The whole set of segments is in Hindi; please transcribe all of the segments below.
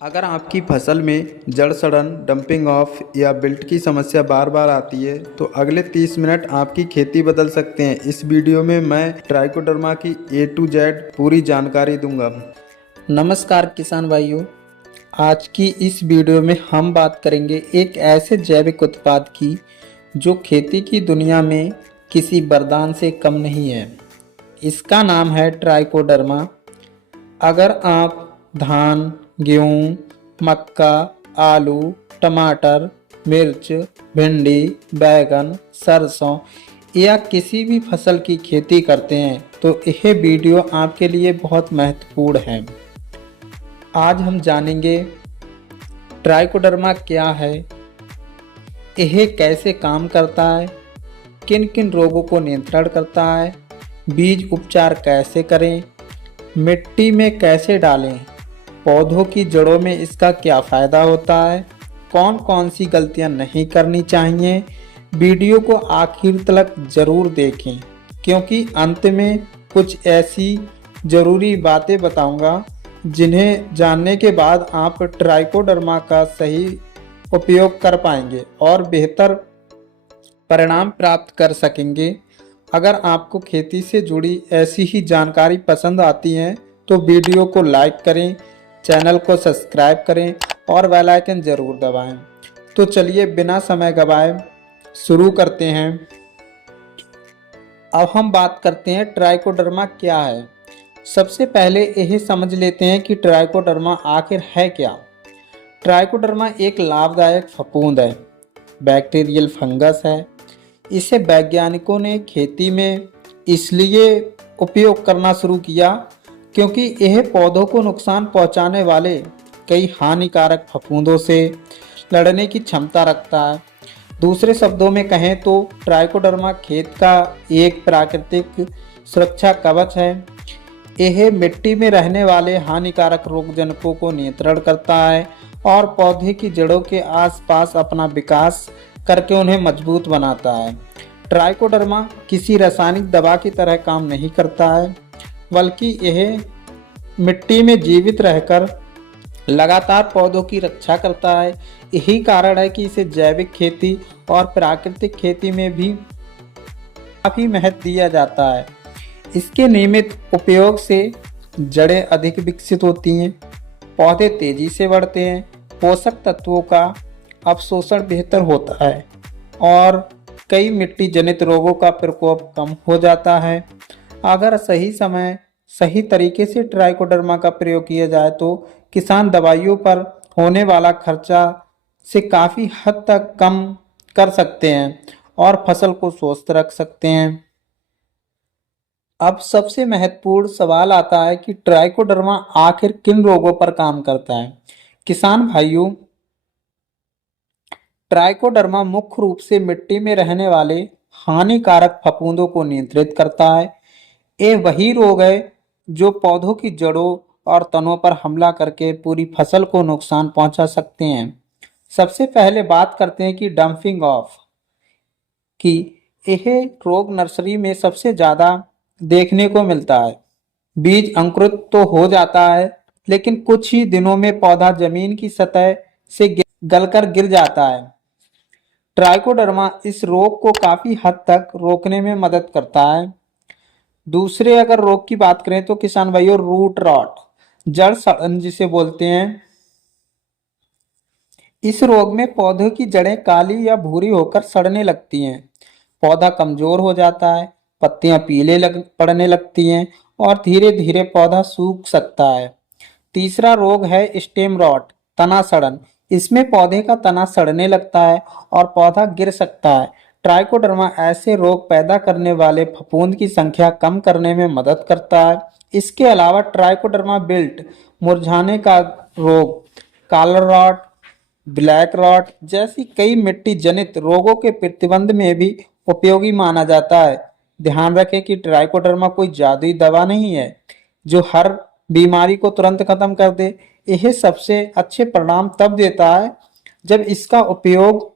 अगर आपकी फसल में जड़ सड़न, डंपिंग ऑफ या विल्ट की समस्या बार बार आती है तो अगले 30 मिनट आपकी खेती बदल सकते हैं। इस वीडियो में मैं ट्राइकोडर्मा की A to Z पूरी जानकारी दूंगा। नमस्कार किसान भाइयों, आज की इस वीडियो में हम बात करेंगे एक ऐसे जैविक उत्पाद की जो खेती की दुनिया में किसी वरदान से कम नहीं है। इसका नाम है ट्राइकोडर्मा। अगर आप धान, गेहूँ, मक्का, आलू, टमाटर, मिर्च, भिंडी, बैगन, सरसों या किसी भी फसल की खेती करते हैं तो यह वीडियो आपके लिए बहुत महत्वपूर्ण है। आज हम जानेंगे ट्राइकोडर्मा क्या है, यह कैसे काम करता है, किन किन रोगों को नियंत्रण करता है, बीज उपचार कैसे करें, मिट्टी में कैसे डालें, पौधों की जड़ों में इसका क्या फ़ायदा होता है, कौन कौन सी गलतियां नहीं करनी चाहिए। वीडियो को आखिर तक ज़रूर देखें क्योंकि अंत में कुछ ऐसी ज़रूरी बातें बताऊंगा जिन्हें जानने के बाद आप ट्राइकोडर्मा का सही उपयोग कर पाएंगे और बेहतर परिणाम प्राप्त कर सकेंगे। अगर आपको खेती से जुड़ी ऐसी ही जानकारी पसंद आती है तो वीडियो को लाइक करें, चैनल को सब्सक्राइब करें और बेल आइकन ज़रूर दबाएं। तो चलिए बिना समय गवाए शुरू करते हैं। अब हम बात करते हैं ट्राइकोडर्मा क्या है। सबसे पहले यह समझ लेते हैं कि ट्राइकोडर्मा आखिर है क्या। ट्राइकोडर्मा एक लाभदायक फफूंद है, बैक्टीरियल फंगस है। इसे वैज्ञानिकों ने खेती में इसलिए उपयोग करना शुरू किया क्योंकि यह पौधों को नुकसान पहुंचाने वाले कई हानिकारक फफूंदों से लड़ने की क्षमता रखता है। दूसरे शब्दों में कहें तो ट्राइकोडर्मा खेत का एक प्राकृतिक सुरक्षा कवच है। यह मिट्टी में रहने वाले हानिकारक रोगजनकों को नियंत्रण करता है और पौधे की जड़ों के आसपास अपना विकास करके उन्हें मजबूत बनाता है। ट्राइकोडर्मा किसी रासायनिक दवा की तरह काम नहीं करता है, बल्कि यह मिट्टी में जीवित रहकर लगातार पौधों की रक्षा करता है। यही कारण है कि इसे जैविक खेती और प्राकृतिक खेती में भी काफ़ी महत्व दिया जाता है। इसके नियमित उपयोग से जड़ें अधिक विकसित होती हैं, पौधे तेजी से बढ़ते हैं, पोषक तत्वों का अवशोषण बेहतर होता है और कई मिट्टी जनित रोगों का प्रकोप कम हो जाता है। अगर सही समय सही तरीके से ट्राइकोडर्मा का प्रयोग किया जाए तो किसान दवाइयों पर होने वाला खर्चा से काफ़ी हद तक कम कर सकते हैं और फसल को स्वस्थ रख सकते हैं। अब सबसे महत्वपूर्ण सवाल आता है कि ट्राइकोडर्मा आखिर किन रोगों पर काम करता है। किसान भाइयों, ट्राइकोडर्मा मुख्य रूप से मिट्टी में रहने वाले हानिकारक फफूंदों को नियंत्रित करता है। ये वही रोग है जो पौधों की जड़ों और तनों पर हमला करके पूरी फसल को नुकसान पहुंचा सकते हैं। सबसे पहले बात करते हैं कि डंपिंग ऑफ की। यह रोग नर्सरी में सबसे ज़्यादा देखने को मिलता है। बीज अंकुरित तो हो जाता है लेकिन कुछ ही दिनों में पौधा जमीन की सतह से गलकर गिर जाता है। ट्राइकोडर्मा इस रोग को काफ़ी हद तक रोकने में मदद करता है। दूसरे अगर रोग की बात करें तो किसान भाइयों, रूट रॉट, जड़ सड़न जिसे बोलते हैं। इस रोग में पौधों की जड़ें काली या भूरी होकर सड़ने लगती हैं, पौधा कमजोर हो जाता है, पत्तियां पड़ने लगती हैं और धीरे धीरे पौधा सूख सकता है। तीसरा रोग है स्टेम रॉट, तना सड़न। इसमें पौधे का तना सड़ने लगता है और पौधा गिर सकता है। ट्राइकोडर्मा ऐसे रोग पैदा करने वाले फफूंद की संख्या कम करने में मदद करता है। इसके अलावा ट्राइकोडर्मा विल्ट, मुरझाने का रोग, कॉलर रॉट, ब्लैक रॉट जैसी कई मिट्टी जनित रोगों के प्रतिबंध में भी उपयोगी माना जाता है। ध्यान रखें कि ट्राइकोडर्मा कोई जादुई दवा नहीं है जो हर बीमारी को तुरंत खत्म कर दे। यह सबसे अच्छे परिणाम तब देता है जब इसका उपयोग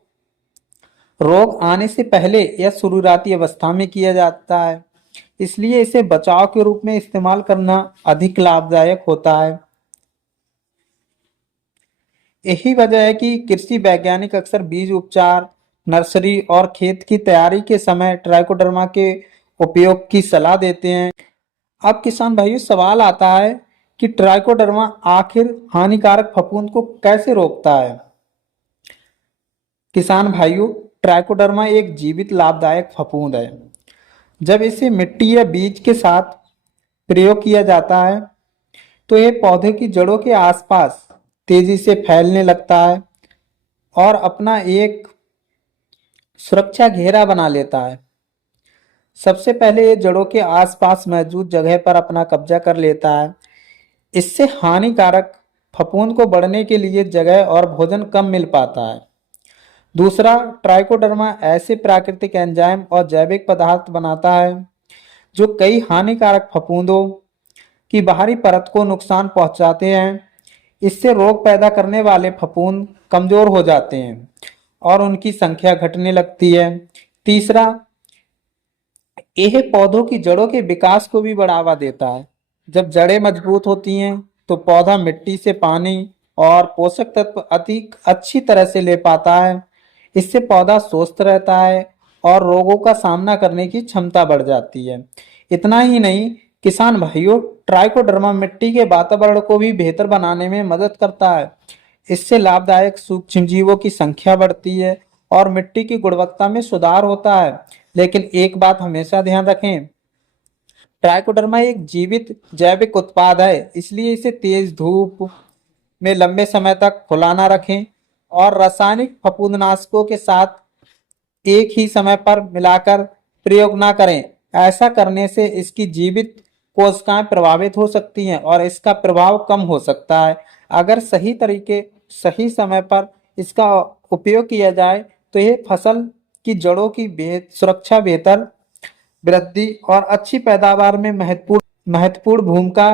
रोग आने से पहले या शुरुआती अवस्था में किया जाता है। इसलिए इसे बचाव के रूप में इस्तेमाल करना अधिक लाभदायक होता है। यही वजह है कि कृषि वैज्ञानिक अक्सर बीज उपचार, नर्सरी और खेत की तैयारी के समय ट्राइकोडर्मा के उपयोग की सलाह देते हैं। अब किसान भाइयों सवाल आता है कि ट्राइकोडर्मा आखिर हानिकारक फफूंद को कैसे रोकता है। किसान भाइयों, ट्राइकोडर्मा एक जीवित लाभदायक फफूंद है। जब इसे मिट्टी या बीज के साथ प्रयोग किया जाता है तो यह पौधे की जड़ों के आसपास तेजी से फैलने लगता है और अपना एक सुरक्षा घेरा बना लेता है। सबसे पहले ये जड़ों के आसपास मौजूद जगह पर अपना कब्जा कर लेता है। इससे हानिकारक फफूंद को बढ़ने के लिए जगह और भोजन कम मिल पाता है। दूसरा, ट्राइकोडर्मा ऐसे प्राकृतिक एंजाइम और जैविक पदार्थ बनाता है जो कई हानिकारक फफूंदों की बाहरी परत को नुकसान पहुंचाते हैं। इससे रोग पैदा करने वाले फफूंद कमजोर हो जाते हैं और उनकी संख्या घटने लगती है। तीसरा, यह पौधों की जड़ों के विकास को भी बढ़ावा देता है। जब जड़ें मजबूत होती हैं तो पौधा मिट्टी से पानी और पोषक तत्व अधिक अच्छी तरह से ले पाता है। इससे पौधा स्वस्थ रहता है और रोगों का सामना करने की क्षमता बढ़ जाती है। इतना ही नहीं, किसान भाइयों, ट्राइकोडर्मा मिट्टी के वातावरण को भी बेहतर बनाने में मदद करता है। इससे लाभदायक सूक्ष्म जीवों की संख्या बढ़ती है और मिट्टी की गुणवत्ता में सुधार होता है। लेकिन एक बात हमेशा ध्यान रखें, ट्राइकोडर्मा एक जीवित जैविक उत्पाद है, इसलिए इसे तेज धूप में लंबे समय तक खुला ना रखें और रासायनिक फफूंदनाशकों के साथ एक ही समय पर मिलाकर प्रयोग ना करें। ऐसा करने से इसकी जीवित कोशिकाएं प्रभावित हो सकती हैं और इसका प्रभाव कम हो सकता है। अगर सही समय पर इसका उपयोग किया जाए तो यह फसल की जड़ों की सुरक्षा, बेहतर वृद्धि और अच्छी पैदावार में महत्वपूर्ण भूमिका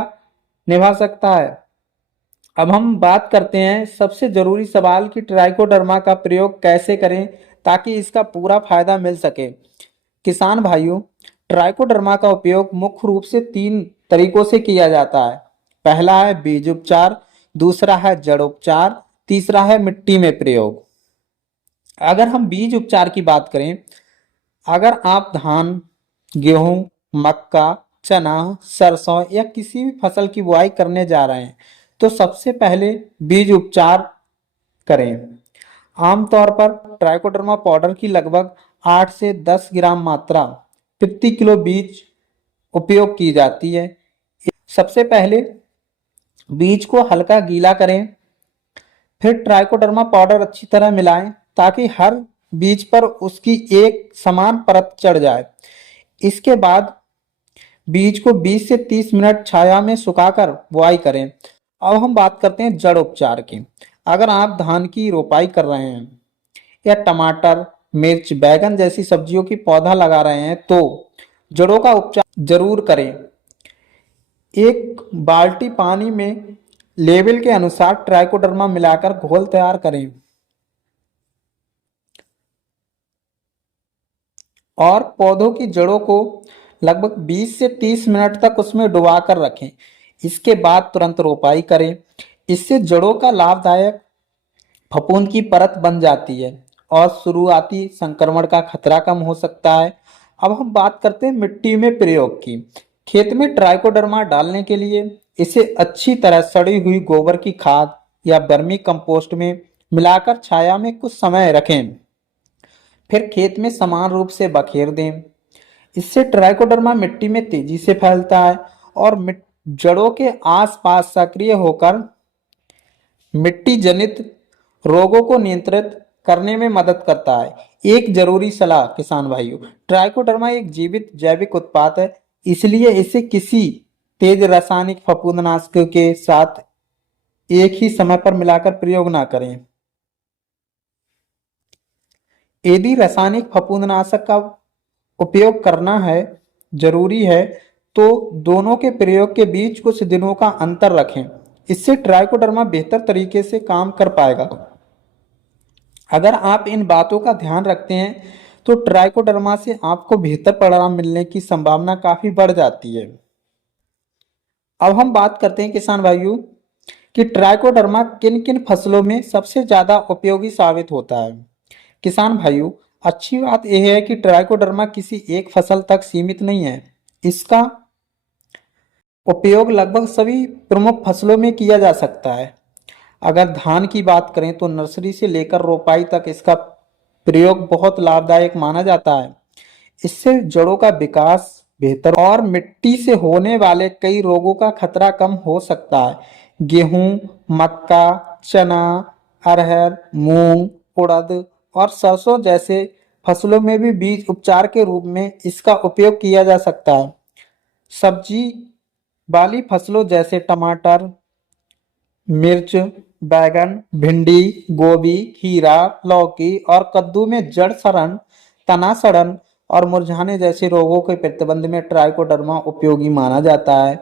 निभा सकता है। अब हम बात करते हैं सबसे जरूरी सवाल कि ट्राइकोडर्मा का प्रयोग कैसे करें ताकि इसका पूरा फायदा मिल सके। किसान भाइयों, ट्राइकोडर्मा का उपयोग मुख्य रूप से 3 तरीकों से किया जाता है। पहला है बीज उपचार, दूसरा है जड़ उपचार, तीसरा है मिट्टी में प्रयोग। अगर हम बीज उपचार की बात करें, अगर आप धान, गेहूं, मक्का, चना, सरसों या किसी भी फसल की बुआई करने जा रहे हैं तो सबसे पहले बीज उपचार करें। आमतौर पर ट्राइकोडर्मा पाउडर की लगभग 8 से 10 ग्राम मात्रा प्रति किलो बीज उपयोग की जाती है। सबसे पहले बीज को हल्का गीला करें, फिर ट्राइकोडर्मा पाउडर अच्छी तरह मिलाएं ताकि हर बीज पर उसकी एक समान परत चढ़ जाए। इसके बाद बीज को 20 से 30 मिनट छाया में सुखाकर बुआई करें। अब हम बात करते हैं जड़ उपचार की। अगर आप धान की रोपाई कर रहे हैं या टमाटर, मिर्च, बैगन जैसी सब्जियों की पौधा लगा रहे हैं तो जड़ों का उपचार जरूर करें। एक बाल्टी पानी में लेवल के अनुसार ट्राइकोडर्मा मिलाकर घोल तैयार करें और पौधों की जड़ों को लगभग 20 से 30 मिनट तक उसमें डुबाकर रखें। इसके बाद तुरंत रोपाई करें। इससे जड़ों का लाभदायक फफूंद की परत बन जाती है और शुरुआती संक्रमण का खतरा कम हो सकता है। अब हम बात करते हैं मिट्टी में प्रयोग की। खेत में ट्राइकोडर्मा डालने के लिए इसे अच्छी तरह सड़ी हुई गोबर की खाद या वर्मी कंपोस्ट में मिलाकर छाया में कुछ समय रखें, फिर खेत में समान रूप से बखेर दें। इससे ट्राइकोडर्मा मिट्टी में तेजी से फैलता है और जड़ों के आसपास सक्रिय होकर मिट्टी जनित रोगों को नियंत्रित करने में मदद करता है। एक जरूरी सलाह किसान भाइयों, ट्राइकोडर्मा एक जीवित जैविक उत्पाद है, इसलिए इसे किसी तेज रासायनिक फफूंदनाशक के साथ एक ही समय पर मिलाकर प्रयोग ना करें। यदि रासायनिक फफूंदनाशक का उपयोग करना है जरूरी है तो दोनों के प्रयोग के बीच कुछ दिनों का अंतर रखें। इससे ट्राइकोडर्मा बेहतर तरीके से काम कर पाएगा। अगर आप इन बातों का ध्यान रखते हैं तो ट्राइकोडर्मा से आपको बेहतर परिणाम मिलने की संभावना काफी बढ़ जाती है। अब हम बात करते हैं किसान भाइयों कि ट्राइकोडर्मा किन किन फसलों में सबसे ज्यादा उपयोगी साबित होता है। किसान भाइयों, अच्छी बात यह है कि ट्राइकोडर्मा किसी एक फसल तक सीमित नहीं है। इसका उपयोग लगभग सभी प्रमुख फसलों में किया जा सकता है। अगर धान की बात करें तो नर्सरी से लेकर रोपाई तक इसका प्रयोग बहुत लाभदायक माना जाता है। इससे जड़ों का विकास बेहतर और मिट्टी से होने वाले कई रोगों का खतरा कम हो सकता है। गेहूं, मक्का, चना, अरहर, मूंग, उड़द और सरसों जैसे फसलों में भी बीज उपचार के रूप में इसका उपयोग किया जा सकता है। सब्जी वाली फसलों जैसे टमाटर, मिर्च, बैगन, भिंडी, गोभी, खीरा, लौकी और कद्दू में जड़ सड़न, तना सड़न और मुरझाने जैसे रोगों के प्रतिबंध में ट्राइकोडर्मा उपयोगी माना जाता है।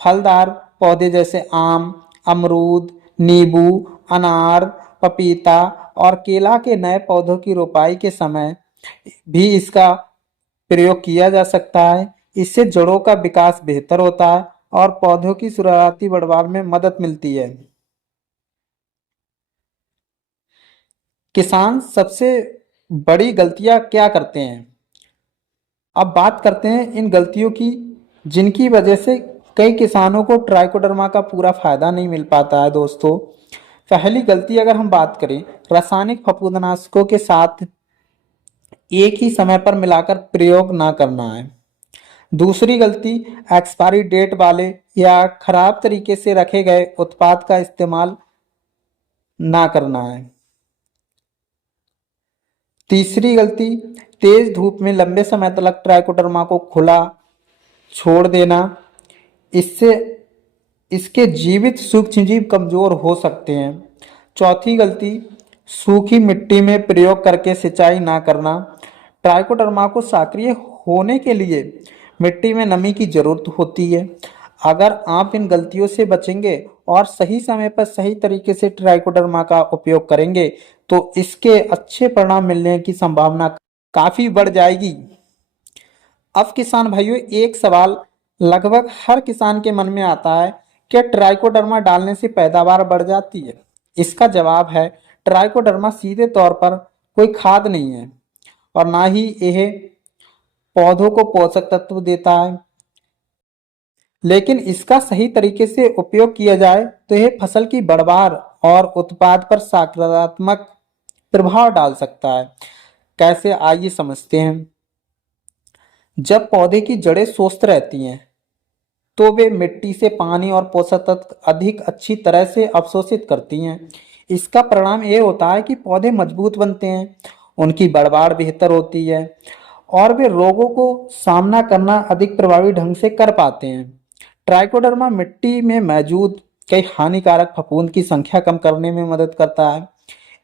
फलदार पौधे जैसे आम, अमरूद, नींबू, अनार, पपीता और केला के नए पौधों की रोपाई के समय भी इसका प्रयोग किया जा सकता है। इससे जड़ों का विकास बेहतर होता है और पौधों की शुरुआती बढ़वार में मदद मिलती है। किसान सबसे बड़ी गलतियां क्या करते हैं? अब बात करते हैं इन गलतियों की जिनकी वजह से कई किसानों को ट्राइकोडर्मा का पूरा फायदा नहीं मिल पाता है। दोस्तों, पहली गलती अगर हम बात करें, रासायनिक फफूंदनाशकों के साथ एक ही समय पर मिलाकर प्रयोग ना करना है। दूसरी गलती, एक्सपायरी डेट वाले या खराब तरीके से रखे गए उत्पाद का इस्तेमाल ना करना है। तीसरी गलती, तेज धूप में लंबे समय तक ट्राइकोडर्मा को खुला छोड़ देना। इससे इसके जीवित सूक्ष्मजीव कमजोर हो सकते हैं। चौथी गलती, सूखी मिट्टी में प्रयोग करके सिंचाई ना करना। ट्राइकोडर्मा को सक्रिय होने के लिए मिट्टी में नमी की जरूरत होती है। अगर आप इन गलतियों से बचेंगे और सही समय पर सही तरीके से ट्राइकोडर्मा का उपयोग करेंगे तो इसके अच्छे परिणाम मिलने की संभावना काफी बढ़ जाएगी। अब किसान भाइयों, एक सवाल लगभग हर किसान के मन में आता है, क्या ट्राइकोडर्मा डालने से पैदावार बढ़ जाती है? इसका जवाब है, ट्राइकोडर्मा सीधे तौर पर कोई खाद नहीं है और ना ही यह पौधों को पोषक तत्व देता है, लेकिन इसका सही तरीके से उपयोग किया जाए तो यह फसल की बढ़वार और उत्पाद पर सकारात्मक प्रभाव डाल सकता है। कैसे, आइए समझते हैं। जब पौधे की जड़ें स्वस्थ रहती हैं तो वे मिट्टी से पानी और पोषक तत्व अधिक अच्छी तरह से अवशोषित करती हैं। इसका परिणाम ये होता है कि पौधे मजबूत बनते हैं, उनकी बढ़वार बेहतर होती है और वे रोगों को सामना करना अधिक प्रभावी ढंग से कर पाते हैं। ट्राइकोडर्मा मिट्टी में मौजूद कई हानिकारक फफूंद की संख्या कम करने में मदद करता है।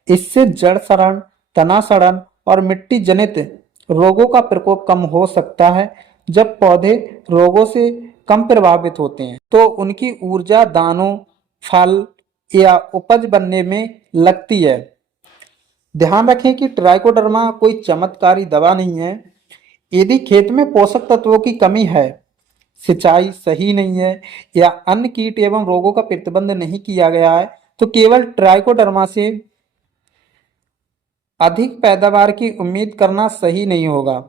इससे जड़ सड़न, तना सड़न और मिट्टी जनित रोगों का प्रकोप कम हो सकता है। जब पौधे रोगों से कम प्रभावित होते हैं तो उनकी ऊर्जा दानों, फल या उपज बनने में लगती है। ध्यान रखें कि ट्राइकोडर्मा कोई चमत्कारी दवा नहीं है। यदि खेत में पोषक तत्वों की कमी है, सिंचाई सही नहीं है या अन्य कीट एवं रोगों का प्रतिबंध नहीं किया गया है तो केवल ट्राइकोडर्मा से अधिक पैदावार की उम्मीद करना सही नहीं होगा।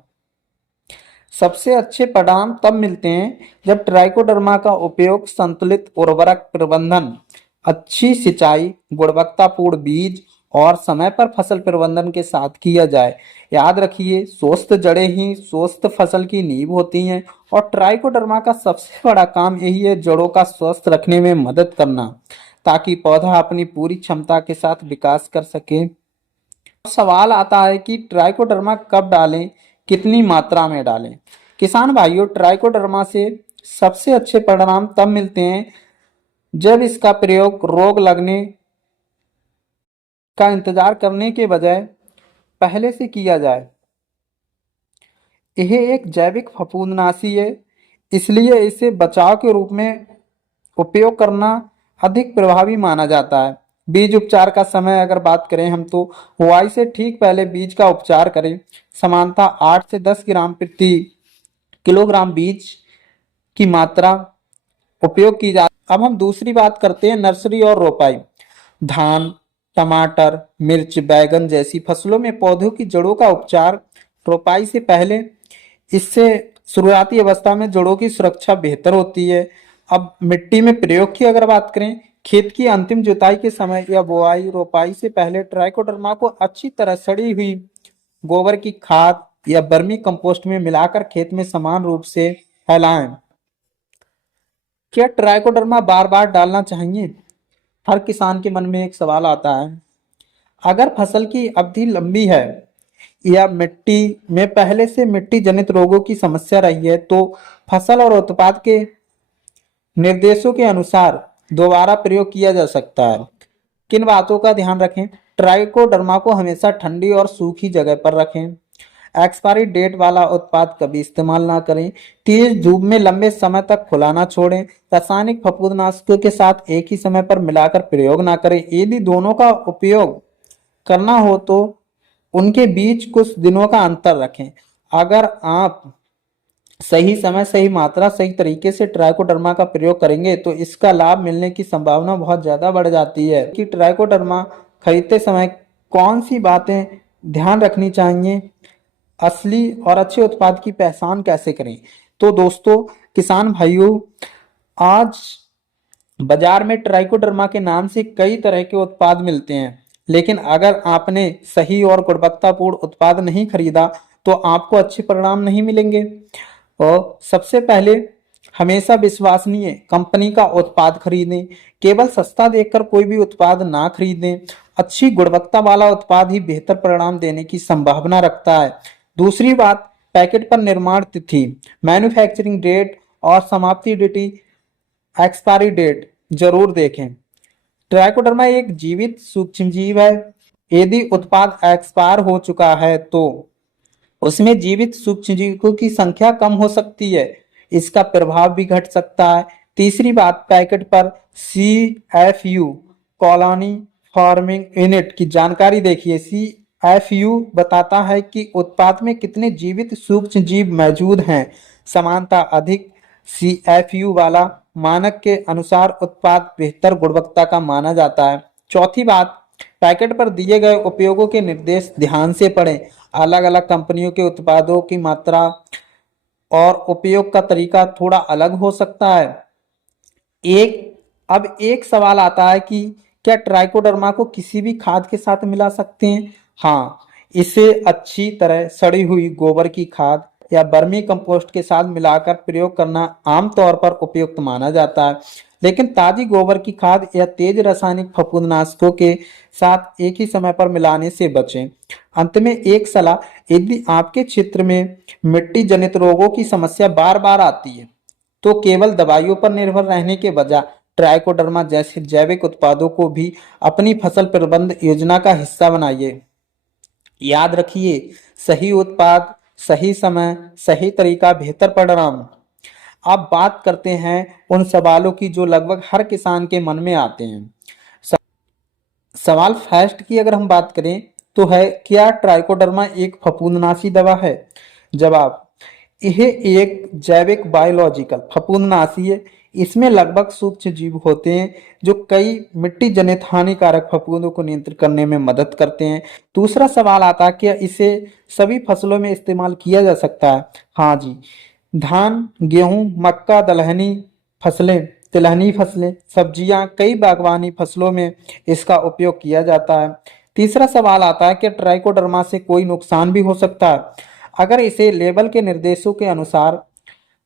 सबसे अच्छे परिणाम तब मिलते हैं जब ट्राइकोडर्मा का उपयोग संतुलित उर्वरक प्रबंधन, अच्छी सिंचाई, गुणवत्तापूर्ण बीज और समय पर फसल प्रबंधन के साथ किया जाए। याद रखिए, स्वस्थ जड़ें ही स्वस्थ फसल की नींव होती हैं और ट्राइकोडर्मा का सबसे बड़ा काम यही है, जड़ों का स्वस्थ रखने में मदद करना ताकि पौधा अपनी पूरी क्षमता के साथ विकास कर सके। सवाल आता है कि ट्राइकोडर्मा कब डालें, कितनी मात्रा में डालें? किसान भाइयों, ट्राइकोडर्मा से सबसे अच्छे परिणाम तब मिलते हैं जब इसका प्रयोग रोग लगने का इंतजार करने के बजाय पहले से किया जाए। यह एक जैविक फफूंदनाशी है, इसलिए इसे बचाव के रूप में उपयोग करना अधिक प्रभावी माना जाता है। बीज उपचार का समय अगर बात करें हम तो बुआई से ठीक पहले बीज का उपचार करें। सामान्यतः 8 से 10 ग्राम प्रति किलोग्राम बीज की मात्रा उपयोग की जा। अब हम दूसरी बात करते हैं नर्सरी और रोपाई। धान, टमाटर, मिर्च, बैगन जैसी फसलों में पौधों की जड़ों का उपचार रोपाई से पहले, इससे शुरुआती अवस्था में जड़ों की सुरक्षा बेहतर होती है। अब मिट्टी में प्रयोग की अगर बात करें, खेत की अंतिम जुताई के समय या बुआई रोपाई से पहले ट्राइकोडर्मा को अच्छी तरह सड़ी हुई गोबर की खाद या बर्मी कंपोस्ट में मिलाकर खेत में समान रूप से फैलाएं। क्या ट्राइकोडर्मा बार बार डालना चाहिए? हर किसान के मन में एक सवाल आता है। अगर फसल की अवधि लंबी है या मिट्टी में पहले से मिट्टी जनित रोगों की समस्या रही है तो फसल और उत्पाद के निर्देशों के अनुसार दोबारा प्रयोग किया जा सकता है। किन बातों का ध्यान रखें? ट्राइकोडर्मा को हमेशा ठंडी और सूखी जगह पर रखें। एक्सपायरी डेट वाला उत्पाद कभी इस्तेमाल ना करें। तेज धूप में लंबे समय तक खुला ना छोड़ें। रासायनिक फफूंदनाशकों के साथ एक ही समय पर मिलाकर प्रयोग ना करें। यदि दोनों का उपयोग करना हो तो उनके बीच कुछ दिनों का अंतर रखें। अगर आप सही समय, सही मात्रा, सही तरीके से ट्राइकोडर्मा का प्रयोग करेंगे तो इसका लाभ मिलने की संभावना बहुत ज्यादा बढ़ जाती है। कि ट्राइकोडर्मा खरीदते समय कौन सी बातें ध्यान रखनी चाहिए, असली और अच्छे उत्पाद की पहचान कैसे करें? तो दोस्तों, किसान भाइयों, आज बाजार में ट्राइकोडर्मा के नाम से कई तरह के उत्पाद मिलते हैं, लेकिन अगर आपने सही और गुणवत्तापूर्ण उत्पाद नहीं खरीदा तो आपको अच्छे परिणाम नहीं मिलेंगे। और सबसे पहले हमेशा विश्वसनीय कंपनी का उत्पाद खरीदें। केवल सस्ता देखकर कोई भी उत्पाद ना खरीदें। अच्छी गुणवत्ता वाला उत्पाद ही बेहतर परिणाम देने की संभावना रखता है। दूसरी बात, पैकेट पर निर्माण तिथि, मैन्युफैक्चरिंग डेट और समाप्ति तिथि, एक्सपायरी डेट जरूर देखें। ट्राइकोडर्मा एक जीवित सूक्ष्मजीव है। यदि उत्पाद एक्सपायर हो चुका है तो उसमें जीवित सूक्ष्मजीवों की संख्या कम हो सकती है, इसका प्रभाव भी घट सकता है। तीसरी बात, पैकेट पर CFU कॉलोनी फार्मिंग यूनिट की जानकारी देखिए। CFU बताता है कि उत्पाद में कितने जीवित सूक्ष्म जीव मौजूद हैं। समानता अधिक CFU वाला मानक के अनुसार उत्पाद बेहतर गुणवत्ता का माना जाता है। चौथी बात, पैकेट पर दिए गए उपयोगों के निर्देश ध्यान से पढ़ें। अलग अलग कंपनियों के उत्पादों की मात्रा और उपयोग का तरीका थोड़ा अलग हो सकता है। एक सवाल आता है कि क्या ट्राइकोडर्मा को किसी भी खाद के साथ मिला सकते हैं? हाँ, इसे अच्छी तरह सड़ी हुई गोबर की खाद या बर्मी कंपोस्ट के साथ मिलाकर प्रयोग करना आमतौर पर उपयुक्त माना जाता है, लेकिन ताजी गोबर की खाद या तेज रासायनिक फफूंदनाशकों के साथ एक ही समय पर मिलाने से बचें। अंत में एक सलाह, यदि आपके क्षेत्र में मिट्टी जनित रोगों की समस्या बार बार आती है तो केवल दवाइयों पर निर्भर रहने के बजाय ट्राइकोडर्मा जैसे जैविक उत्पादों को भी अपनी फसल प्रबंधन योजना का हिस्सा बनाइए। याद रखिए, सही उत्पाद, सही समय, सही तरीका, बेहतर परिणाम। अब बात करते हैं उन सवालों की जो लगभग हर किसान के मन में आते हैं। सवाल फर्स्ट की अगर हम बात करें तो है, क्या ट्राइकोडर्मा एक फफूंदनाशी दवा है? जवाब, यह एक जैविक बायोलॉजिकल फफूंदनाशी है। इसमें लगभग सूक्ष्म जीव होते हैं जो कई मिट्टी जनित हानिकारक फफूंदों को नियंत्रित करने में मदद करते हैं। दूसरा सवाल आता है, क्या इसे सभी फसलों में इस्तेमाल किया जा सकता है? हाँ जी, धान, गेहूं, मक्का, तिलहनी फसलें, सब्जियां, कई बागवानी फसलों में इसका उपयोग किया जाता है। तीसरा सवाल आता है कि ट्राइकोडर्मा से कोई नुकसान भी हो सकता है? अगर इसे लेबल के निर्देशों के अनुसार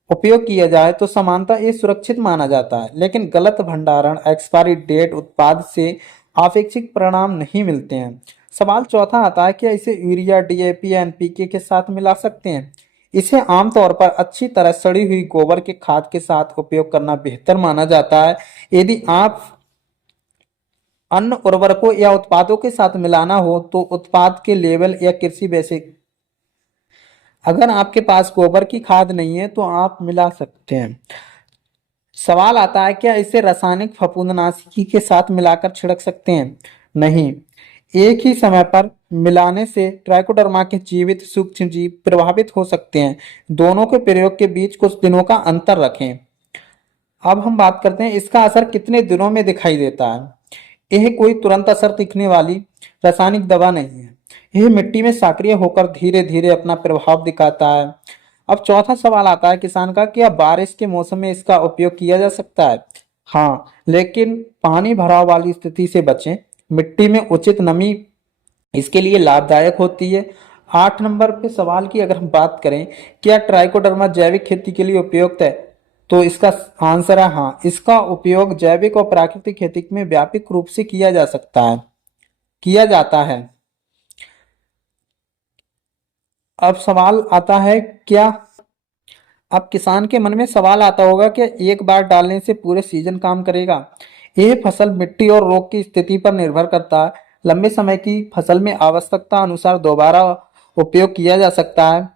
उपयोग किया जाए तो समानता ये सुरक्षित माना जाता है, लेकिन गलत भंडारण, एक्सपायरी डेट उत्पाद से अपेक्षित परिणाम नहीं मिलते हैं। सवाल चौथा आता है कि इसे यूरिया, DAP, NPK के साथ मिला सकते हैं? इसे आमतौर पर अच्छी तरह सड़ी हुई गोबर के खाद के साथ उपयोग करना बेहतर माना जाता है। यदि आप अन्य उर्वरकों या उत्पादों के साथ मिलाना हो तो उत्पाद के लेबल या कृषि बेसिक, अगर आपके पास गोबर की खाद नहीं है तो आप मिला सकते हैं। सवाल आता है, क्या इसे रासायनिक फफूंदनाशी के साथ मिलाकर छिड़क सकते हैं? नहीं, एक ही समय पर मिलाने से ट्राइकोडर्मा के जीवित सूक्ष्म जीव प्रभावित हो सकते हैं। दोनों के प्रयोग के बीच कुछ दिनों का अंतर रखें। अब हम बात करते हैं इसका असर कितने दिनों में दिखाई देता है। यह कोई तुरंत असर दिखने वाली रासायनिक दवा नहीं है। यह मिट्टी में सक्रिय होकर धीरे धीरे अपना प्रभाव दिखाता है। अब चौथा सवाल आता है किसान का, क्या बारिश के मौसम में इसका उपयोग किया जा सकता है? हाँ, लेकिन पानी भराव वाली स्थिति से बचें। मिट्टी में उचित नमी इसके लिए लाभदायक होती है। 8 नंबर पे सवाल की अगर हम बात करें, क्या ट्राइकोडर्मा जैविक खेती के लिए उपयुक्त है? तो इसका आंसर है हाँ, इसका उपयोग जैविक और प्राकृतिक खेती में व्यापक रूप से किया जा सकता है, किया जाता है। अब सवाल आता है क्या, अब किसान के मन में सवाल आता होगा कि एक बार डालने से पूरे सीजन काम करेगा? यह फसल मिट्टी और रोग की स्थिति पर निर्भर करता है। लंबे समय की फसल में आवश्यकता अनुसार दोबारा उपयोग किया जा सकता है।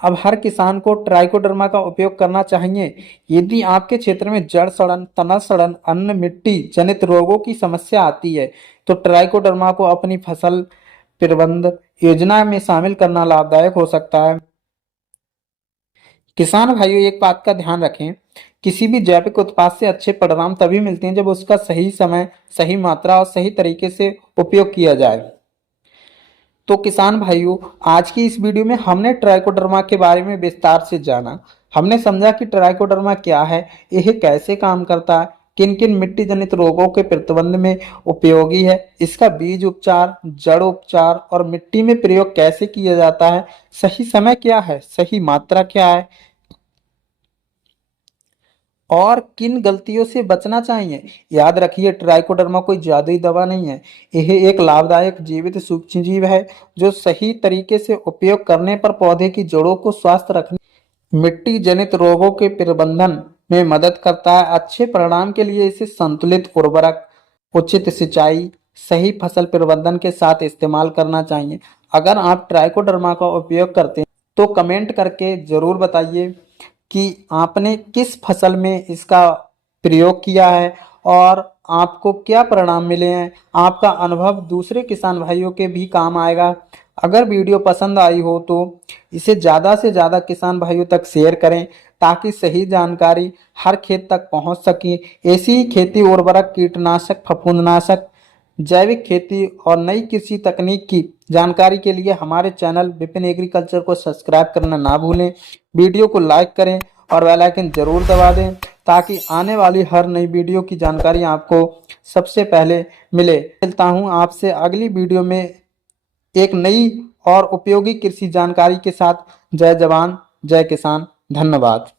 अब हर किसान को ट्राइकोडर्मा का उपयोग करना चाहिए। यदि आपके क्षेत्र में जड़ सड़न, तना सड़न, अन्य मिट्टी जनित रोगों की समस्या आती है तो ट्राइकोडर्मा को अपनी फसल प्रबंधन योजना में शामिल करना लाभदायक हो सकता है। किसान भाइयों, एक बात का ध्यान रखें, किसी भी जैविक उत्पाद से अच्छे परिणाम तभी मिलते हैं जब उसका सही समय, सही मात्रा और सही तरीके से उपयोग किया जाए। तो किसान भाइयों, आज की इस वीडियो में हमने ट्राइकोडर्मा के बारे में विस्तार से जाना। हमने समझा कि ट्राइकोडर्मा क्या है, यह कैसे काम करता है, किन किन मिट्टी जनित रोगों के प्रतिबंध में उपयोगी है, इसका बीज उपचार, जड़ उपचार और मिट्टी में प्रयोग कैसे किया जाता है, सही समय क्या है, सही मात्रा क्या है और किन गलतियों से बचना चाहिए। याद रखिए, ट्राइकोडर्मा कोई जादुई दवा नहीं है। यह एक लाभदायक जीवित सूक्ष्मजीव है जो सही तरीके से उपयोग करने पर पौधे की जड़ों को स्वस्थ रखने, मिट्टी जनित रोगों के प्रबंधन में मदद करता है। अच्छे परिणाम के लिए इसे संतुलित उर्वरक, उचित सिंचाई, सही फसल प्रबंधन के साथ इस्तेमाल करना चाहिए। अगर आप ट्राइकोडर्मा का उपयोग करते हैं तो कमेंट करके जरूर बताइए कि आपने किस फसल में इसका प्रयोग किया है और आपको क्या परिणाम मिले हैं। आपका अनुभव दूसरे किसान भाइयों के भी काम आएगा। अगर वीडियो पसंद आई हो तो इसे ज़्यादा से ज़्यादा किसान भाइयों तक शेयर करें ताकि सही जानकारी हर खेत तक पहुंच सके। ऐसी ही खेती, उर्वरक, कीटनाशक, फफूंदनाशक, जैविक खेती और नई कृषि तकनीक की जानकारी के लिए हमारे चैनल विपिन एग्रीकल्चर को सब्सक्राइब करना ना भूलें। वीडियो को लाइक करें और बेल आइकन जरूर दबा दें ताकि आने वाली हर नई वीडियो की जानकारी आपको सबसे पहले मिले। मिलता हूं आपसे अगली वीडियो में एक नई और उपयोगी कृषि जानकारी के साथ। जय जवान, जय किसान, धन्यवाद।